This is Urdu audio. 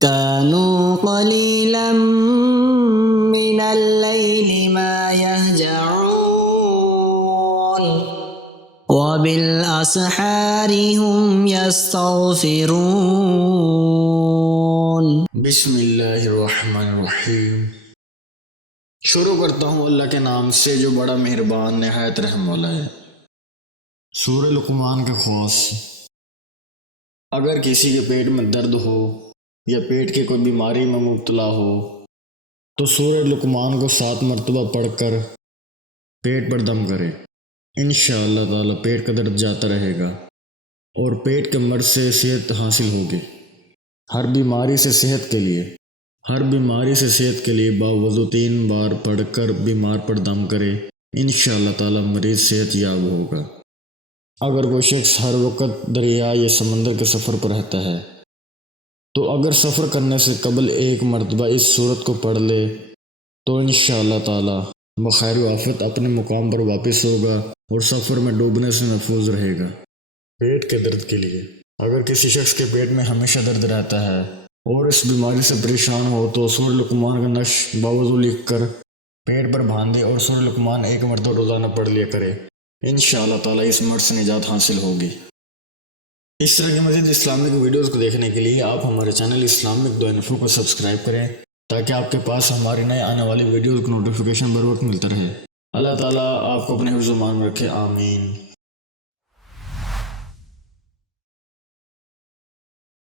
كانوا قليلا من الليل ما يهجعون وبالأسحار هم يستغفرون. بسم اللہ الرحمن الرحیم۔ شروع کرتا ہوں اللہ کے نام سے جو بڑا مہربان نہایت رحم والا ہے۔ سورہ لقمان کا خواص۔ اگر کسی کے پیٹ میں درد ہو یا پیٹ کی کوئی بیماری میں مبتلا ہو تو سورہ لقمان کو 7 مرتبہ پڑھ کر پیٹ پر دم کرے، انشاءاللہ تعالی پیٹ کا درد جاتا رہے گا اور پیٹ کے مرض سے صحت حاصل ہوگی۔ ہر بیماری سے صحت کے لیے باوضو 3 بار پڑھ کر بیمار پر دم کرے، انشاءاللہ تعالی مریض صحت یاب ہوگا۔ اگر کوئی شخص ہر وقت دریا یا سمندر کے سفر پر رہتا ہے تو اگر سفر کرنے سے قبل 1 مرتبہ اس سورت کو پڑھ لے تو انشاءاللہ تعالی بخیر و عافیت اپنے مقام پر واپس ہوگا اور سفر میں ڈوبنے سے محفوظ رہے گا۔ پیٹ کے درد کے لیے اگر کسی شخص کے پیٹ میں ہمیشہ درد رہتا ہے اور اس بیماری سے پریشان ہو تو سورہ لقمان کا نقش باوضو لکھ کر پیٹ پر باندھے اور سورہ لقمان 1 مرتبہ روزانہ پڑھ لیا کرے، انشاءاللہ تعالی اس مرض سے نجات حاصل ہوگی۔ اس طرح کی مزید اسلامک ویڈیوز کو دیکھنے کے لیے آپ ہمارے چینل اسلامک دو انفو کو سبسکرائب کریں تاکہ آپ کے پاس ہماری نئے آنے والی ویڈیوز کا نوٹیفیکیشن بر وقت ملتا رہے۔ اللہ تعالیٰ آپ کو اپنے حفظ و امان میں رکھے، آمین۔